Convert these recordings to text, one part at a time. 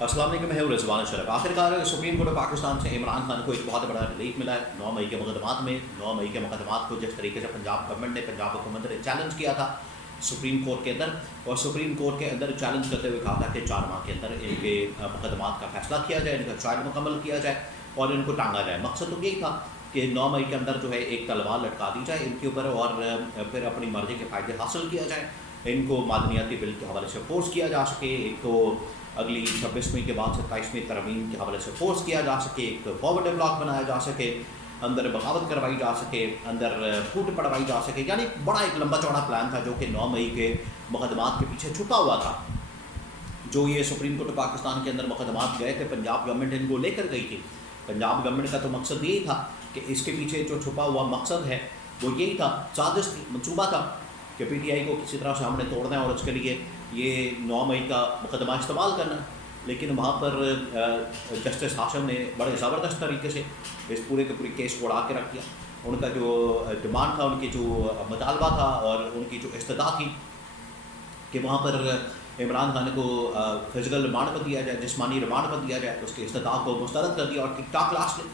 السلام علیکم، میں ہوں رضوان اشرف۔ آخرکار سپریم کورٹ آف پاکستان سے عمران خان کو ایک بہت بڑا ریلیف ملا ہے 9 مئی کے مقدمات میں۔ 9 مئی کے مقدمات کو جس طریقے سے پنجاب گورنمنٹ نے، پنجاب حکومت نے چیلنج کیا تھا سپریم کورٹ کے اندر، اور سپریم کورٹ کے اندر چیلنج کرتے ہوئے کہا تھا کہ 4 ماہ کے اندر ان کے مقدمات کا فیصلہ کیا جائے، ان کا ٹرائل مکمل کیا جائے اور ان کو ٹانگا جائے۔ مقصد تو یہی تھا کہ 9 مئی کے اندر جو ہے ایک تلوار لٹکا دی جائے ان کے اوپر، اور پھر اپنی مرضی کے فائدے حاصل کیا جائے۔ ان کو معدنیاتی بل کے حوالے سے فورس کیا جا سکے، ان کو اگلی 26ویں کے بعد 27ویں ترمیم کے حوالے سے فورس کیا جا سکے، ایک فارورڈ بلاک بنایا جا سکے، اندر بغاوت کروائی جا سکے، اندر پھوٹ پڑوائی جا سکے۔ یعنی بڑا ایک لمبا چوڑا پلان تھا جو کہ 9 مئی کے مقدمات کے پیچھے چھپا ہوا تھا۔ جو یہ سپریم کورٹ پاکستان کے اندر مقدمات گئے تھے، پنجاب گورنمنٹ ان کو لے کر گئی تھی۔ پنجاب گورنمنٹ کا تو مقصد یہی تھا کہ اس کے پیچھے جو چھپا ہوا مقصد ہے وہ یہی تھا، سازش تھی، منصوبہ تھا کہ پی ٹی آئی کو کسی طرح سے ہم نے توڑنا ہے اور اس کے لیے یہ 9 مئی کا مقدمہ استعمال کرنا ہے۔ لیکن وہاں پر جسٹس ہاشم نے بڑے زبردست طریقے سے اس پورے کے پورے کیس کو اڑا کے رکھ دیا۔ ان کا جو ڈیمانڈ تھا، ان کی جو مطالبہ تھا اور ان کی جو استدعا تھی کہ وہاں پر عمران خان کو فزیکل ریمانڈ پر دیا جائے، جسمانی ریمانڈ پر دیا جائے، اس کی استدعا کو مسترد کر دیا اور ٹک ٹاک لاش نے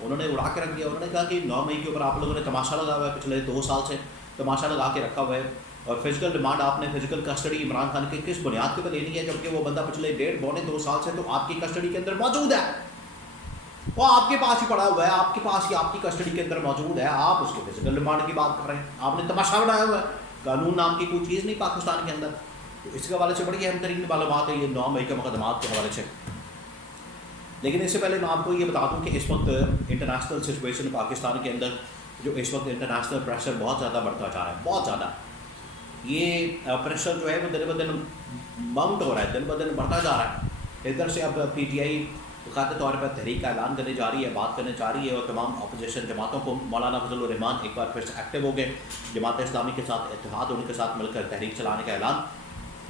انہوں نے اڑا کے رکھ دیا۔ انہوں نے کہا کہ 9 مئی کے اوپر آپ لوگوں نے تماشا لگا ہوا ہے، پچھلے 2 سال سے تماشا لگا کے رکھا ہوا ہے، اور فزیکل ریمانڈ آپ نے فزیکل کسٹڈی عمران خان کی کس بنیاد کے اوپر لینی ہے، جبکہ وہ بندہ پچھلے 1.5-2 سال سے تو آپ کی کسٹڈی کے اندر موجود ہے، وہ آپ کے پاس ہی پڑا ہوا ہے، آپ کے پاس ہی آپ کی کسٹڈی کے اندر موجود ہے، آپ اس کے فزیکل ریمانڈ کی بات کر رہے ہیں۔ آپ نے تماشا بنایا ہوا ہے، قانون نام کی کوئی چیز نہیں پاکستان کے اندر۔ تو اس کے حوالے سے بڑی اہم ترین معلومات ہے یہ 9 مئی کے مقدمات کے حوالے سے۔ لیکن اس سے پہلے میں آپ کو یہ بتا دوں کہ اس وقت انٹرنیشنل سچویشن پاکستان کے اندر جو اس وقت انٹرنیشنل پریشر بہت زیادہ بڑھتا جا رہا ہے، بہت زیادہ۔ یہ پریشر جو ہے وہ دن بدن ماؤنٹ ہو رہا ہے، دن بدن بڑھتا جا رہا ہے۔ ادھر سے اب پی ٹی آئی باقاعدہ طور پر تحریک کا اعلان کرنے جا رہی ہے، بات کرنے جا رہی ہے، اور تمام اپوزیشن جماعتوں کو، مولانا فضل الرحمان ایک بار پھر سے ایکٹیو ہو گئے، جماعت اسلامی کے ساتھ اتحاد، ان کے ساتھ مل کر تحریک چلانے کا اعلان۔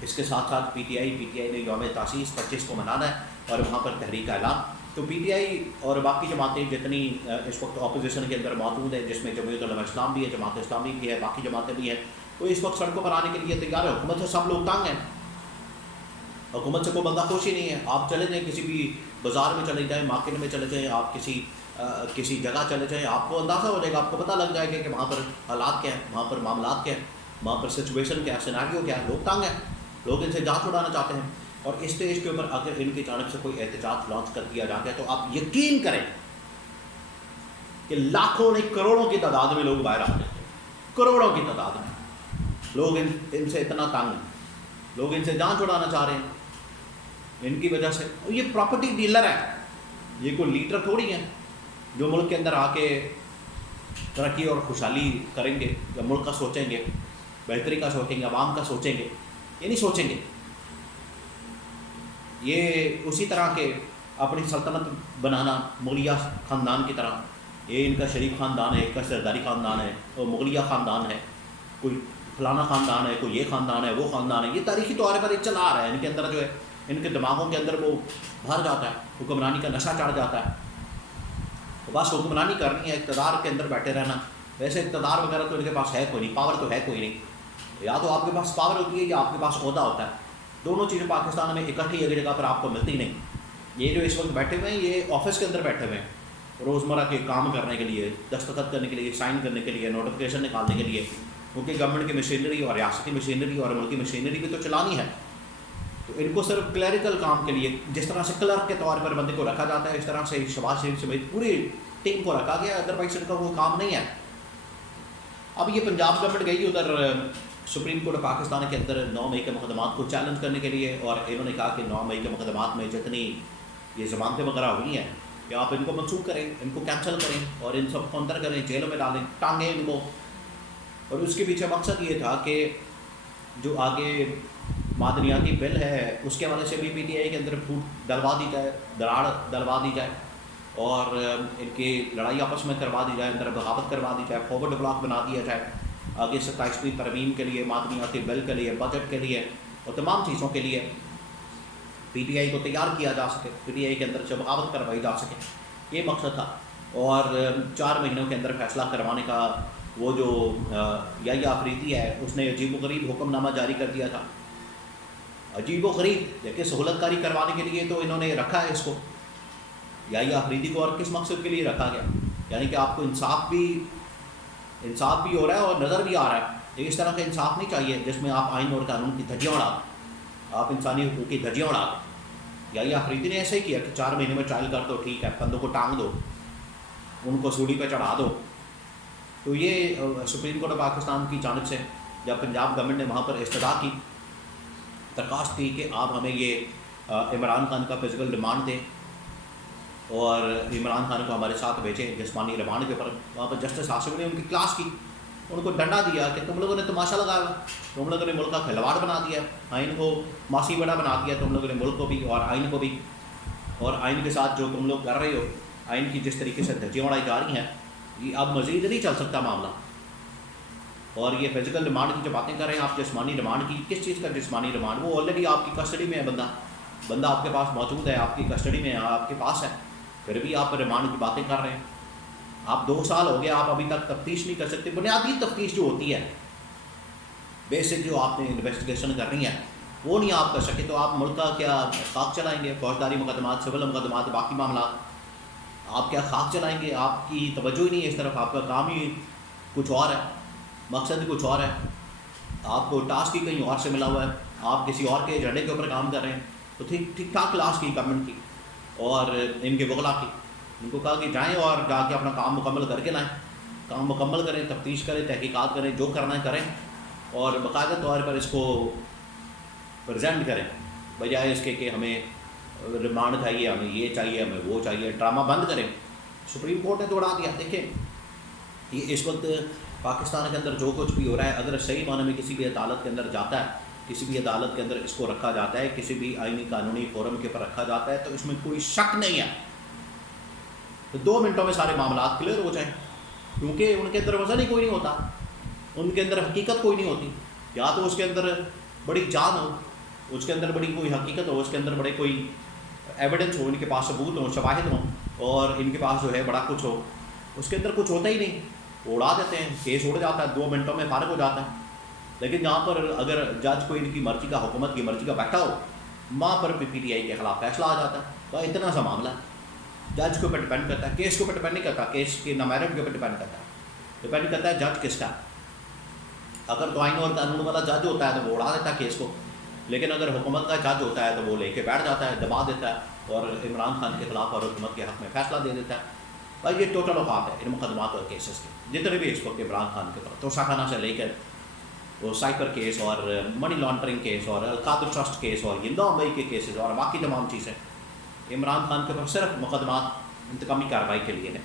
اس کے ساتھ ساتھ پی ٹی آئی نے یوم تاسیس 25 کو منانا ہے اور وہاں پر تحریک کا اعلان۔ تو پی ٹی آئی اور باقی جماعتیں جتنی اس وقت اپوزیشن کے اندر موجود ہیں، جس میں جمعیت علماء اسلام بھی ہے، جماعت اسلامی بھی ہے، باقی جماعتیں بھی ہیں، وہ اس وقت سڑکوں پر آنے کے لیے تیار ہے۔ حکومت سے سب لوگ تنگ ہیں، حکومت سے کوئی بندہ خوش ہی نہیں ہے۔ آپ چلے جائیں کسی بھی بازار میں چلے جائیں، مارکیٹ میں چلے جائیں، آپ کسی جگہ چلے جائیں، آپ کو اندازہ ہو جائے گا، آپ کو پتہ لگ جائے گا کہ وہاں پر حالات کیا ہیں، وہاں پر معاملات کیا ہیں، وہاں پر سچویشن کیا ہے، سیناریو کیا ہے۔ لوگ تنگ ہیں، لوگ ان سے جان چھڑانا چاہتے ہیں، اور اس اسٹیج کے اوپر اگر ان کی جانب سے کوئی احتجاج لانچ کر دیا جاتا ہے تو آپ یقین کریں کہ لاکھوں نہیں کروڑوں کی تعداد میں لوگ باہر آ جاتے ہیں، کروڑوں کی تعداد میں لوگ ان سے اتنا تنگ ہیں، لوگ ان سے جان چھڑانا چاہ رہے ہیں ان کی وجہ سے۔ اور یہ پراپرٹی ڈیلر ہے، یہ کوئی لیڈر تھوڑی ہیں جو ملک کے اندر آ کے ترقی اور خوشحالی کریں گے یا ملک کا سوچیں گے، بہتری کا سوچیں گے، عوام کا سوچیں گے، یہ نہیں سوچیں گے۔ یہ اسی طرح کے اپنی سلطنت بنانا مغلیہ خاندان کی طرح، یہ ان کا شریف خاندان ہے، ایک کا سرداری خاندان ہے، وہ مغلیہ خاندان ہے، کوئی فلانا خاندان ہے، کوئی یہ خاندان ہے، وہ خاندان ہے۔ یہ تاریخی طور پر چلا آ رہا ہے، ان کے اندر جو ہے، ان کے دماغوں کے اندر وہ بھر جاتا ہے، حکمرانی کا نشہ چڑھ جاتا ہے، تو بس حکمرانی کرنی ہے، اقتدار کے اندر بیٹھے رہنا۔ ویسے اقتدار وغیرہ تو ان کے پاس ہے کوئی نہیں، پاور تو ہے کوئی نہیں، یا تو آپ کے پاس پاور ہوتی ہے یا آپ کے پاس عہدہ ہوتا ہے، دونوں چیزیں پاکستان میں اکٹھی ایک جگہ پر آپ کو ملتی نہیں۔ یہ جو اس وقت بیٹھے ہوئے ہیں، یہ آفس کے اندر بیٹھے ہوئے ہیں روزمرہ کے کام کرنے کے لیے، دستخط کرنے کے لیے، سائن کرنے کے لیے، نوٹیفکیشن نکالنے کے لیے، کیونکہ گورنمنٹ کی مشینری اور ریاستی مشینری اور ملکی مشینری بھی تو چلانی ہے۔ تو ان کو صرف کلیریکل کام کے لیے، جس طرح سے کلرک کے طور پر بندے کو رکھا جاتا ہے، اس طرح سے شہباز شریف سمیت پوری ٹیم کو رکھا گیا، ادروائز ان کا وہ کام نہیں ہے۔ اب یہ پنجاب گورنمنٹ گئی ادھر سپریم کورٹ پاکستان کے اندر 9 مئی کے مقدمات کو چیلنج کرنے کے لیے، اور انہوں نے کہا کہ 9 مئی کے مقدمات میں جتنی یہ ضمانتیں وغیرہ ہوئی ہیں کہ آپ ان کو منسوخ کریں، ان کو کینسل کریں اور ان سب کو اندر کریں، جیلوں میں ڈالیں، ٹانگیں ان کو۔ اور اس کے پیچھے مقصد یہ تھا کہ جو آگے معدنیاتی بل ہے اس کے حوالے سے بھی پی ٹی آئی کے اندر پھوٹ ڈلوا دی جائے، دراڑ ڈلوا دی جائے، اور ان کی لڑائی آپس میں کروا دی جائے، اندر بغاوت کروا دی جائے، فارورڈ بلاک بنا دیا جائے آگے 27ویں ترمیم کے لیے، معدنیاتی بل کے لیے، بجٹ کے لیے اور تمام چیزوں کے لیے پی ٹی آئی کو تیار کیا جا سکے، پی ٹی آئی کے اندر سے بغاوت کروائی جا سکے، یہ مقصد تھا۔ اور 4 مہینوں کے اندر فیصلہ کروانے کا وہ جو یا آفریدی ہے، اس نے عجیب و غریب حکم نامہ جاری کر دیا تھا، عجیب و غریب، لیکن سہولت کاری کروانے کے لیے تو انہوں نے رکھا ہے اس کو، یا آفریدی کو اور کس مقصد کے لیے رکھا گیا؟ یعنی کہ آپ کو انصاف بھی ہو رہا ہے اور نظر بھی آ رہا ہے، لیکن اس طرح کا انصاف نہیں چاہیے جس میں آپ آئین اور قانون کی دھجیاں اڑا دیں، آپ انسانی حقوق کی دھجیاں اڑا دیں۔ یا آفریدی نے ایسے ہی کیا کہ 4 مہینے میں ٹرائل کر دو، ٹھیک ہے، بندوں کو ٹانگ دو، ان کو سوڑی پہ چڑھا دو۔ تو یہ سپریم کورٹ آف پاکستان کی جانب سے جب پنجاب گورنمنٹ نے وہاں پر استدعا کی، درخواست کی کہ آپ ہمیں یہ عمران خان کا فزیکل ریمانڈ دیں اور عمران خان کو ہمارے ساتھ بھیجیں جسمانی ریمانڈ کے اوپر، وہاں پر جسٹس آصف نے ان کی کلاس کی، ان کو ڈنڈا دیا کہ تم لوگوں نے تماشا لگایا، تم لوگوں نے ملک کا کھلواڑ بنا دیا، آئین کو ماسی بڑا بنا دیا تم لوگوں نے، ملک کو بھی اور آئین کو بھی، اور آئین کے ساتھ جو تم لوگ کر رہے ہو، آئین کی جس طریقے سے دھجیاں اڑائی جا رہی ہیں، یہ اب مزید نہیں چل سکتا معاملہ۔ اور یہ فزیکل ریمانڈ کی جو باتیں کر رہے ہیں آپ، جسمانی ریمانڈ کی، کس چیز کا جسمانی ریمانڈ؟ وہ آلریڈی آپ کی کسٹڈی میں ہے، بندہ آپ کے پاس موجود ہے، آپ کی کسٹڈی میں ہے، آپ کے پاس ہے، پھر بھی آپ ریمانڈ کی باتیں کر رہے ہیں۔ آپ 2 سال ہو گیا، آپ ابھی تک تفتیش نہیں کر سکتے، بنیادی تفتیش جو ہوتی ہے، بیسک جو آپ نے انویسٹیگیشن کرنی ہے وہ نہیں آپ کر سکے، تو آپ ملک کا کیا خاک چلائیں گے؟ فوجداری مقدمات، سول مقدمات، باقی معاملات آپ کیا خاک چلائیں گے؟ آپ کی توجہ ہی نہیں ہے اس طرف، آپ کا کام ہی کچھ اور ہے، مقصد ہی کچھ اور ہے، آپ کو ٹاسک ہی کہیں اور سے ملا ہوا ہے، آپ کسی اور کے ایجنڈے کے اوپر کام کر رہے ہیں۔ تو ٹھیک ٹھاک کلاس کی گورنمنٹ کی اور ان کے وکلا کی، ان کو کہا کہ جائیں اور جا کے اپنا کام مکمل کر کے لائیں، کام مکمل کریں، تفتیش کریں، تحقیقات کریں، جو کرنا ہے کریں، اور باقاعدہ طور پر اس کو پریزنٹ کریں، بجائے اس کے کہ ہمیں ریمانڈ چاہیے، ہمیں یہ چاہیے، ہمیں وہ چاہیے، ڈرامہ بند کریں۔ سپریم کورٹ نے دوڑا دیا۔ دیکھیں یہ اس وقت پاکستان کے اندر جو کچھ بھی ہو رہا ہے، اگر صحیح معنی میں کسی بھی عدالت کے اندر جاتا ہے، کسی بھی عدالت کے اندر اس کو رکھا جاتا ہے، کسی بھی آئینی قانونی فورم کے اوپر رکھا جاتا ہے، تو اس میں کوئی شک نہیں ہے، تو 2 منٹوں میں سارے معاملات کلیئر ہو جائیں، کیونکہ ان کے اندر وزن ہی کوئی نہیں ہوتا، ان کے اندر حقیقت کوئی نہیں ہوتی، یا تو اس کے اندر بڑی جان ہو، اس کے اندر بڑی کوئی حقیقت ہو، اس کے اندر بڑے کوئی ایویڈنس ہو، ان کے پاس ثبوت ہوں، شواہد ہوں، اور ان کے پاس جو ہے بڑا کچھ ہو، اس کے اندر کچھ ہوتا ہی نہیں، اڑا دیتے ہیں، کیس اڑ جاتا ہے، 2 منٹوں میں فارغ ہو جاتا ہے۔ لیکن جہاں پر اگر جج کو ان کی مرضی کا، حکومت کی مرضی کا بیٹھا ہو، وہاں پر پی ٹی آئی کے خلاف فیصلہ آ جاتا ہے۔ تو اتنا سا معاملہ ہے، جج کے اوپر ڈپینڈ کرتا ہے، کیس کے اوپر ڈپینڈ نہیں کرتا، کیس کے میرٹ کے اوپر ڈپینڈ کرتا ہے، ڈپینڈ کرتا ہے جج کس کا۔ اگر تو آئین اور قانون والا جج ہوتا ہے تو وہ اڑا دیتا ہے کیس کو، لیکن اگر حکومت کا جج ہوتا ہے تو وہ لے کے بیٹھ جاتا ہے، دبا دیتا ہے، اور عمران خان کے خلاف اور حکومت کے حق میں فیصلہ دے دیتا ہے۔ بھائی یہ ٹوٹل اوقات ہے ان مقدمات اور کیسز کے، جتنے بھی اس وقت عمران خان کے اوپر توسا خانہ سے لے کر وہ سائپر کیس اور منی لانڈرنگ کیس اور القادر ٹرسٹ کیس اور ہندا مئی کے کیسز اور باقی تمام چیزیں، عمران خان کے اوپر صرف مقدمات انتقامی کارروائی کے لیے ہیں۔